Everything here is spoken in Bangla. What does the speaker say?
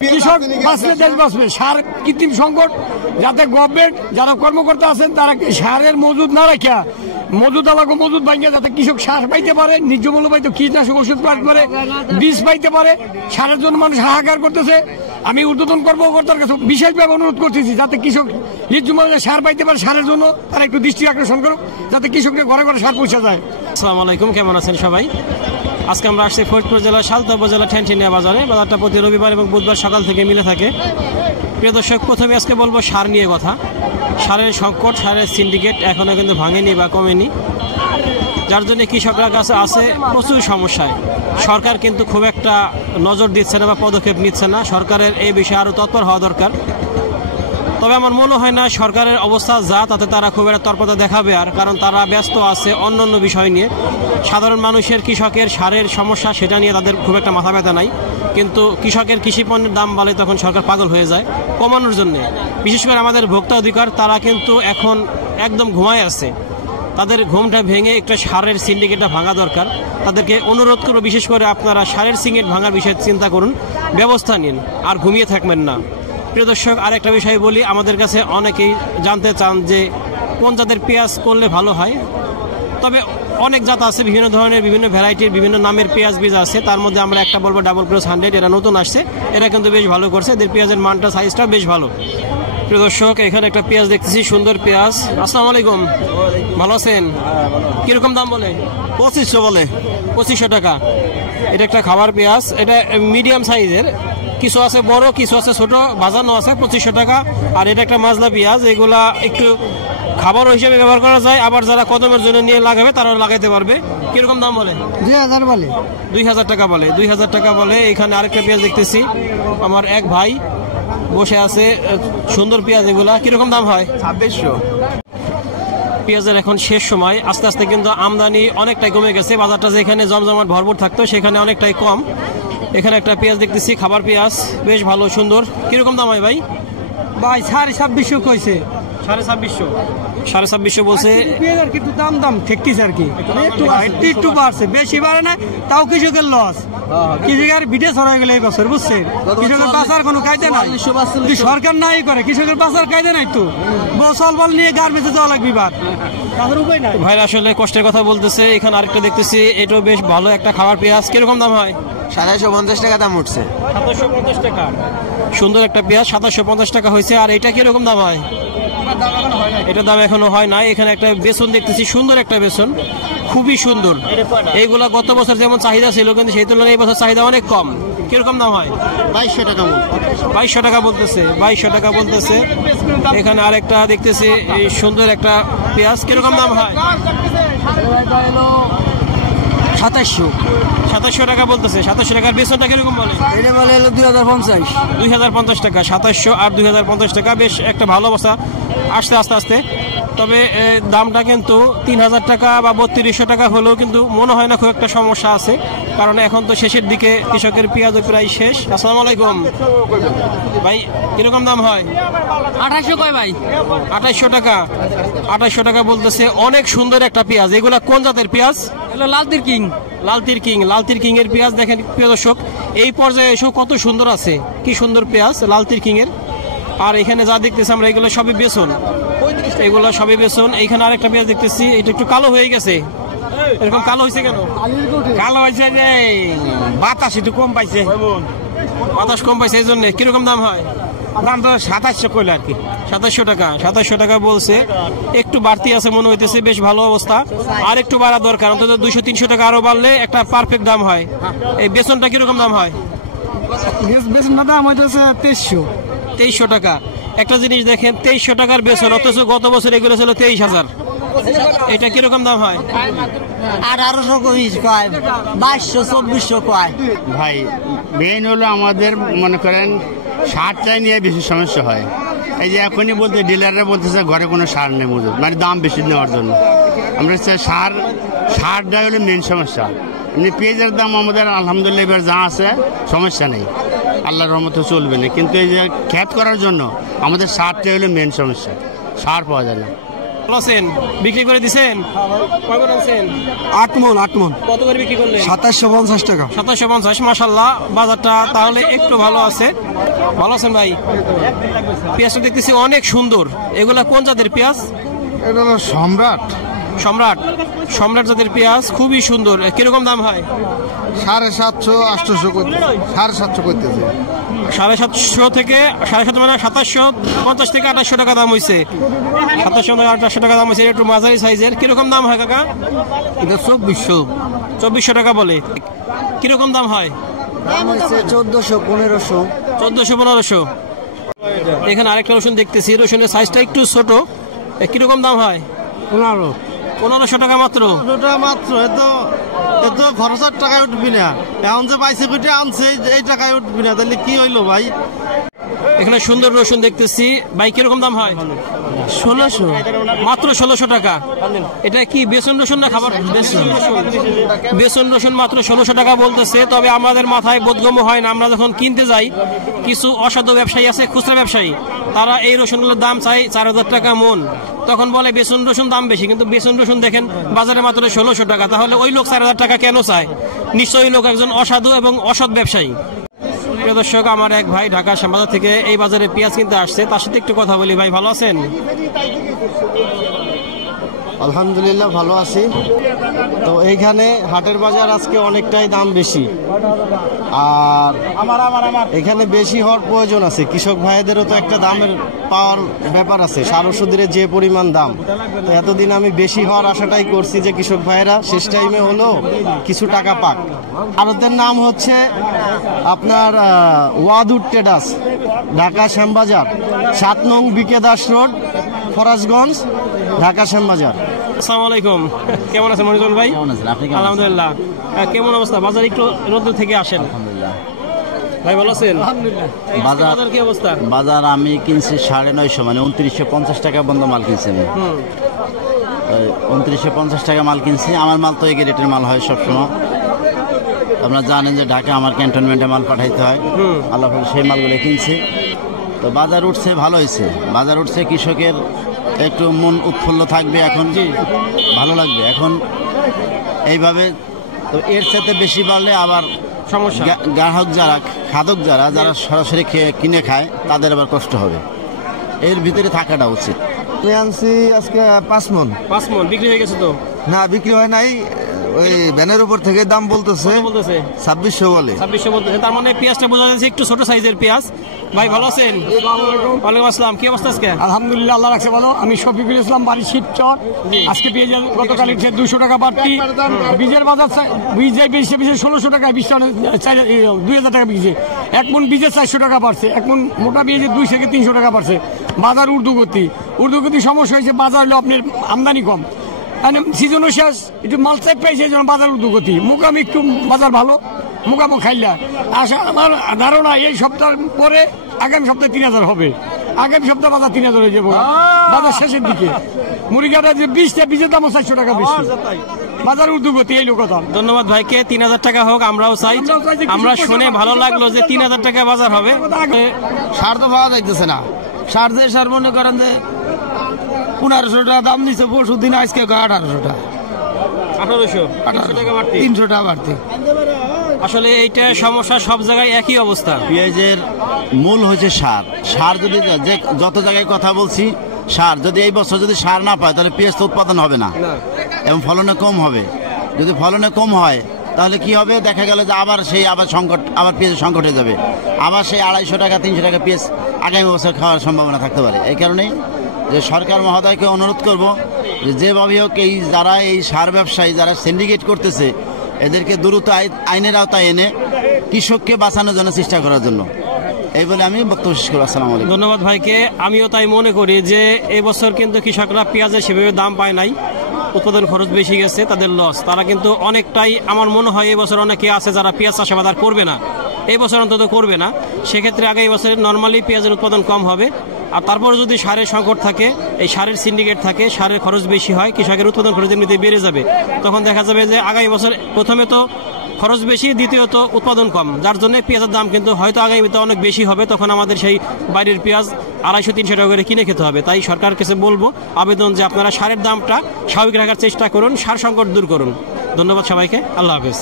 কৃষক বাঁচলে দেশ বাঁচবে। সার কৃত্রিম সংকট, যাতে গভর্নমেন্ট যারা কর্মকর্তা আছেন তারা সারের মজুদ না রাখা মজুদ আলাগো মজুদ ভাঙিয়ে যাতে কৃষক সার পাইতে পারে, ন্যায্য মূল্য পাইতে, কীটনাশক ওষুধ পাঠ করে বীজ পাইতে পারে। সারের জন্য মানুষ হাহাকার করতেছে। আমি ঊর্ধ্বতন কর্মকর্তার কাছে বিশেষভাবে অনুরোধ করতেছি যাতে কৃষক ন্যায্য মূল্যে সার পাইতে পারে। সারের জন্য তারা একটু দৃষ্টি আকর্ষণ করুক যাতে কৃষকদের ঘরে ঘরে সার পৌঁছে যায়। আসসালামু আলাইকুম, কেমন আছেন সবাই? আজকে আমরা আসছি ফরিদপুর জেলার সালতা উপজেলা ঠ্যানঠিনিয়া বাজারে। বাজারটা প্রতি রবিবার এবং বুধবার সকাল থেকে মিলে থাকে। প্রিয় দর্শক, প্রথমে আজকে বলবো সার নিয়ে কথা। সারের সংকট, সারের সিন্ডিকেট এখনও কিন্তু ভাঙেনি বা কমেনি, যার জন্য কৃষকরা কাছে আছে প্রচুর সমস্যায়। সরকার কিন্তু খুব একটা নজর দিচ্ছে না বা পদক্ষেপ নিচ্ছে না। সরকারের এই বিষয়ে আরও তৎপর হওয়া দরকার। তবে আমার মনে হয় না সরকারের অবস্থা যা তাতে তারা খুব একটা তৎপরতা দেখাবে, আর কারণ তারা ব্যস্ত আছে অন্যান্য বিষয় নিয়ে। সাধারণ মানুষের, কৃষকের সারের সমস্যা সেটা নিয়ে তাদের খুব একটা মাথা ব্যথা নাই, কিন্তু কৃষকের কৃষি পণ্যের দাম বাড়লে তখন সরকার পাগল হয়ে যায় কমানোর জন্যে। বিশেষ করে আমাদের ভোক্তা অধিকার, তারা কিন্তু এখন একদম ঘুমায় আছে। তাদের ঘুমটা ভেঙে একটা সারের সিন্ডিকেটটা ভাঙা দরকার। তাদেরকে অনুরোধ করব, বিশেষ করে আপনারা সারের সিন্ডিকেট ভাঙার বিষয়ে চিন্তা করুন, ব্যবস্থা নিন, আর ঘুমিয়ে থাকবেন না। প্রিয় দর্শক, আরেকটা বিষয় বলি, আমাদের কাছে অনেকেই জানতে চান যে কোন জাতের পেঁয়াজ করলে ভালো হয়। তবে অনেক জাত আছে, বিভিন্ন ধরনের, বিভিন্ন ভ্যারাইটির, বিভিন্ন নামের পেঁয়াজ বীজ আছে। তার মধ্যে আমরা একটা বলবো ডাবল ক্রস 100, এরা নতুন আসছে, এরা কিন্তু বেশ ভালো করছে। এদের পেঁয়াজের মানটা, সাইজটাও বেশ ভালো। প্রিয় দর্শক, এখানে একটা পেঁয়াজ দেখতেছি, সুন্দর পেঁয়াজ। আসসালামু আলাইকুম, ভালো আছেন? কিরকম দাম বলে? 2500 বলে। 2500 টাকা। এটা একটা খাবার পেঁয়াজ, এটা মিডিয়াম সাইজের, কিছু আছে বড়, কিছু আছে ছোট, বাজানো আছে। 2500 টাকা। আর এটা একটা মাজলা পেঁয়াজ, এগুলা একটু খাবার হিসেবে ব্যবহার করা যায়, আবার যারা কদমের জন্য নিয়ে লাগাবে তারা লাগাইতে পারবে। কিরকম দাম বলে? 2000 বলে। 2000 টাকা বলে। 2000 টাকা বলে। এখানে আরেকটা পেঁয়াজ দেখতেছি, আমার এক ভাই বসে আছে, সুন্দর পেঁয়াজ। এগুলা কিরকম দাম হয়? 2600। পেঁয়াজের এখন শেষ সময়, আস্তে আস্তে কিন্তু আমদানি অনেকটাই কমে গেছে। বাজারটা যেখানে জমজমাট ভরপুর থাকতো সেখানে অনেকটাই কম। এখানে একটা পেঁয়াজ দেখতেছি, খাবার পেঁয়াজ, বেশ ভালো, সুন্দর। কিরকম দাম হয় ভাই? ভাই 2650 কইছে। 2650 বলছে। কিন্তু দাম ঠেকতেছে আর কি, একটু বাড়ছে, বেশি বাড়ে না। তাও কৃষকের লস, কৃষকের বিটে ছড়া গেলে এই বছর, বুঝছেন? কৃষকের বাঁচার কোনো কায়দা নাই, সরকার নাই করে। কৃষকের বাঁচার কায়দা নাই তো, বল বল নিয়ে গার্মেন্টসে যাওয়া লাগবে। ভাই আসলে কষ্টের কথা বলতেছে। এখানে আরেকটা দেখতেছি, এটাও বেশ ভালো একটা খাবার পেঁয়াজ। কিরকম দাম হয়? 2750 টাকা দাম উঠছে। 2750 টাকা। সুন্দর একটা পেঁয়াজ, 2750 টাকা হয়েছে। আর এটা কিরকম দাম হয়? এটা দাম এখনো হয় নাই। এখানে একটা বেসন দেখতেছি, সুন্দর একটা বেসন, খুবই সুন্দর। এইগুলা গত বছর যেমন চাহিদা ছিল, কিন্তু সেই তুলনায় এই বছর চাহিদা অনেক কম। কিরকম দাম হয়? 2200 টাকা। 2200 টাকা বলতেছে। 2200 টাকা বলতেছে। এখানে আরেকটা দেখতেছি, এই সুন্দর একটা পেঁয়াজ। কিরকম দাম হয়? 2700 টাকা বলতেছে। 2700 টাকার বেসনটা কিরকম বলে? এটা বলে 2050। 2050 টাকা। 2700 আর 2050 টাকা, বেশ একটা ভালো অবস্থা আসছে আস্তে আস্তে। তবে দামটা কিন্তু 3000 টাকা বা 3200 টাকা হলেও কিন্তু মনে হয় না খুব একটা সমস্যা আছে, কারণ এখন তো শেষের দিকে, কৃষকের পেঁয়াজও প্রায় শেষ। আসসালামু আলাইকুম ভাই, কিরকম দাম হয়? 2800 কয় ভাই? 2800 টাকা। 2800 টাকা বলতেছে। অনেক সুন্দর একটা পেঁয়াজ। এগুলা কোন জাতের পেঁয়াজ? লালতির কিং। লালতির কিং এর পেঁয়াজ। দেখেন প্রিয় দর্শক, এই পর্যায়ে এসেও কত সুন্দর আছে, কি সুন্দর পেঁয়াজ লালতির কিং এর। আর এখানে যা দেখতেছি আমরা, এগুলো সবই বেসন, এগুলো সবই বেসন। এইখানে আরেকটা পেঁয়াজ দেখতেছি, এটা একটু কালো হয়ে গেছে। এরকম কালো হয়েছে কেন? কালো হয়েছে যে বাতাস একটু কম পাইছে, বাতাস কম পাইছে এই জন্য। কিরকম দাম হয়? দাম তো 2700 কইলো আর কি। 2700 টাকা। 2700 টাকা বলছে। একটু বাড়তি আছে মনে হইতেছে, বেশ ভালো অবস্থা। আর একটু বাড়া দরকার, অন্তত 200-300 টাকা আরো বাড়লে একটা পারফেক্ট দাম হয়। এই বেসনটা কিরকম দাম হয়? বেসনের দাম হইতেছে 2300। 2300 টাকা। একটা জিনিস দেখেন, 2300 টাকার বেসন, অথচ গত বছর এগুলো ছিল 23000। এটা কিরকম দাম হয়? 1800 কয়, 2200-2400 কয়। ভাই মেইন হলো আমাদের, মনে করেন সারটাই নিয়ে বেশি সমস্যা হয়। এই যে এখনই বলতে ডিলাররা বলতেছে ঘরে কোনো সার নেই মজুদ, মানে দাম বেশি নেওয়ার জন্য। আমরা সারটাই হলো মেন সমস্যা। এমনি পেঁয়াজের দাম আমাদের আলহামদুলিল্লাহ এবার যা আছে সমস্যা নেই, আল্লাহর রহমতে চলবে না। কিন্তু এই যে ক্ষেত করার জন্য আমাদের সারটাই হলো মেন সমস্যা, সার পাওয়া যায় না। ভালো আছেন? বিক্রি করে দিছেন? কয় মণ আনছেন? 8 মণ কত করে বিক্রি করলেন? 2750 টাকা। 2750। মাশাআল্লাহ, বাজারটা তাহলে একটু ভালো আছে। ভালো আছেন ভাই? পেঁয়াজটা দেখতেছি অনেক সুন্দর। এগুলা কোন জাতের পেঁয়াজ? এটা হলো সম্রাট। সম্রাট জাতের পেঁয়াজ, খুবই সুন্দর। কিরকম দাম হয়? 750 800 করতে 750 করতেছে। 750 থেকে 750 মানে 2750 থেকে 2800 টাকা দাম হয়েছে। 2700 থেকে 2800 টাকা দাম হয়েছে। একটু মাঝারি সাইজের। কিরকম দাম হয় কাকা? এটা 2400 টাকা বলে। কিরকম দাম হয়? দাম হচ্ছে 1400 1500। 1400-1500। এখানে আরেকটা রসুন দেখতেছি, রসুনের সাইজটা একটু ছোট। কিরকম দাম হয়? 1500 টাকা মাত্র। মাত্র এত খরচার টাকায় উঠবি না। এখন যে পাইছে কইটা আনছে এই টাকায় উঠবি না, তাহলে কি হইলো ভাই? এখানে সুন্দর রসুন দেখতেছি ভাই, কিরকম দাম হয়? 1600 মাত্র 1600 টাকা। এটা কি বেসন রসুন না খাবার? বেসন রসুন মাত্র 1600 টাকা বলতেছে। তবে আমাদের মাথায় বোধগম্য হয় না, আমরা যখন কিনতে যাই কিছু অসাধু ব্যবসায়ী আছে, খুচরা ব্যবসায়ী, তারা এই রসুনগুলোর দাম চাই 4000 টাকা মন। তখন বলে বেসন রসুন দাম বেশি, কিন্তু বেসন রসুন দেখেন বাজারে মাত্র 1600 টাকা। তাহলে ওই লোক 4000 টাকা কেন চায়? নিশ্চয়ই লোক একজন অসাধু এবং অসৎ ব্যবসায়ী। প্রিয় দর্শক, আমার এক ভাই ঢাকা শ্যামবাজার থেকে এই বাজারে পেঁয়াজ কিনতে আসছে, তার সাথে একটু কথা বলি। ভাই ভালো আছেন? আলহামদুলিল্লাহ ভালো আছি। তো এইখানে হাটের বাজার আজকে অনেকটাই দাম বেশি, আর এখানে বেশি হওয়ার প্রয়োজন আছে। কৃষক ভাইদেরও তো একটা দামের পাওয়ার ব্যাপার আছে। সার ওষুধের যে পরিমাণ দাম, তো এতদিন আমি বেশি হওয়ার আশাটাই করছি যে কৃষক ভাইয়েরা শেষ টাইমে হলো কিছু টাকা পাক। আড়তের নাম হচ্ছে আপনার ওয়াদুড ট্রেডার্স, ঢাকা শ্যামবাজার, 7 নং বিকে দাস রোড, ফরাজগঞ্জ, ঢাকা শ্যামবাজার। আসসালামু আলাইকুম, কেমন আছেন মনিরুল ভাই? আলহামদুলিল্লাহ। কেমন অবস্থা? বাজার একটু রোদ্র থেকে আসেন। ভাই ভালো আছেন? বাজার কি অবস্থা? বাজার আমি কিনছি 950, মানে 2950 টাকা বন্ধ মাল কিনছি আমি। 2950 টাকা মাল কিনছি। আমার মাল তো এই রেটের মাল হয় সবসময়। আপনারা জানেন যে ঢাকা আমার ক্যান্টনমেন্টে মাল পাঠাইতে হয়। আল্লাহ সেই মালগুলো কিনছি। তো বাজার উঠছে, ভালো হয়েছে। বাজার উঠছে, কৃষকের একটু মন উৎফুল্ল থাকবে, এখন ভালো লাগবে। এখন এইভাবে তো এর সাথে বেশি বাড়লে আবার সমস্যা। গ্রাহক যারা, খাদক যারা সরাসরি কিনে খায়, তাদের আবার কষ্ট হবে। এর ভিতরে থাকাটা উচিত। আমি আনছি আজকে 5 মণ। 5 মণ বিক্রি হয়ে গেছে তো? না, বিক্রি হয় নাই। ওই ভ্যানের উপর থেকে দাম বলতেছে 2600 বলে। 2600 বলতেছে। তার মানে পেঁয়াজটা বোঝা যাচ্ছে একটু ছোট সাইজের পেঁয়াজ। ভাই ভালো আছেন? ওয়ালাইকুম আসসালাম। কি অবস্থা আজকে? আলহামদুলিল্লাহ, আল্লাহ রাখছে ভালো। আমি শফিকুল ইসলাম, বাড়ি শিবচর। আজকে পেঁয়াজের গতকাল 200 টাকা বাড়তি। বীজের বাজার বীজ বেশি 1600 টাকা, 2000 টাকা বিকেছে। 1 মণ বীজের 400 টাকা বাড়ছে। 1 মণ মোটা পেঁয়াজের 200 থেকে 300 টাকা বাড়ছে। বাজার ঊর্ধ্বগতি সমস্যা হয়েছে। বাজার হলো আপনার আমদানি কম, সিজনও শেষ, একটু মাল চাপ পাইছে, এই জন্য বাজার ঊর্ধ্বগতি। মুকাম একটু বাজার ভালো, মুকামও খাইলা। আশা আমার ধারণা এই সপ্তাহ পরে আগামী সপ্তাহে 3000 হবে। আগামী সপ্তাহে বাজার 3000 হয়ে যাবো বাজার শেষের দিকে। মুড়িঘাটা যে বীজের দামও 400 টাকা বেশি। বাজার ঊর্ধ্বগতি, এই লোক কথা। ধন্যবাদ ভাইকে। 3000 টাকা হোক, আমরাও চাই। আমরা শুনে ভালো লাগলো যে 3000 টাকা বাজার হবে। সার তো পাওয়া যাইতেছে না। সার মনে করেন যে 1500 টাকা দাম দিচ্ছে পরশু দিন, আজকে 1800 টাকা। 1800 টাকা বাড়তি, 300 টাকা বাড়তি। আসলে এইটা সমস্যা, সব জায়গায় একই অবস্থা। পেঁয়াজের মূল হচ্ছে সার। সার যদি যত জায়গায় কথা বলছি, সার যদি এই বছর যদি সার না পায়, তাহলে পেঁয়াজ তো উৎপাদন হবে না এবং ফলনে কম হবে। যদি ফলনে কম হয়, তাহলে কি হবে? দেখা গেল যে আবার সংকট, আবার পেঁয়াজের সংকট হয়ে যাবে। আবার সেই 250 টাকা 300 টাকা পেঁয়াজ আগামী বছর খাওয়ার সম্ভাবনা থাকতে পারে। এই কারণেই যে সরকার মহোদয়কে অনুরোধ করব যে যেভাবে হোক যারা এই সার ব্যবসায়ী, যারা সিন্ডিকেট করতেছে, এদেরকে দ্রুত আইনের আওতায় এনে কৃষককে বাঁচানোর জন্য চেষ্টা করার জন্য। এই বলে আমি বক্তব্য শেষ করব। আসসালামু আলাইকুম। ধন্যবাদ ভাইকে। আমিও তাই মনে করি যে এবছর কিন্তু কৃষকরা পেঁয়াজের সেভাবে দাম পায় নাই, উৎপাদন খরচ বেশি গেছে, তাদের লস। তারা কিন্তু অনেকটাই, আমার মনে হয় এবছর অনেকে আছে যারা পেঁয়াজ চাষাবাদ আর করবে না, এই বছর অন্তত করবে না। সেক্ষেত্রে আগামী বছর নর্মালি পেঁয়াজের উৎপাদন কম হবে। আর তারপরে যদি সারের সংকট থাকে, এই সারের সিন্ডিকেট থাকে, সারের খরচ বেশি হয়, কৃষকের উৎপাদন খরচ এমনিতে বেড়ে যাবে। তখন দেখা যাবে যে আগামী বছর প্রথমে তো খরচ বেশি, দ্বিতীয়ত উৎপাদন কম, যার জন্য পেঁয়াজের দাম কিন্তু হয়তো আগামীতে অনেক বেশি হবে। তখন আমাদের সেই বাইরের পেঁয়াজ 250-300 টাকা করে কিনে খেতে হবে। তাই সরকারের কাছে বলবো আবেদন যে আপনারা সারের দামটা স্বাভাবিক রাখার চেষ্টা করুন, সার সংকট দূর করুন। ধন্যবাদ সবাইকে, আল্লাহ হাফেজ।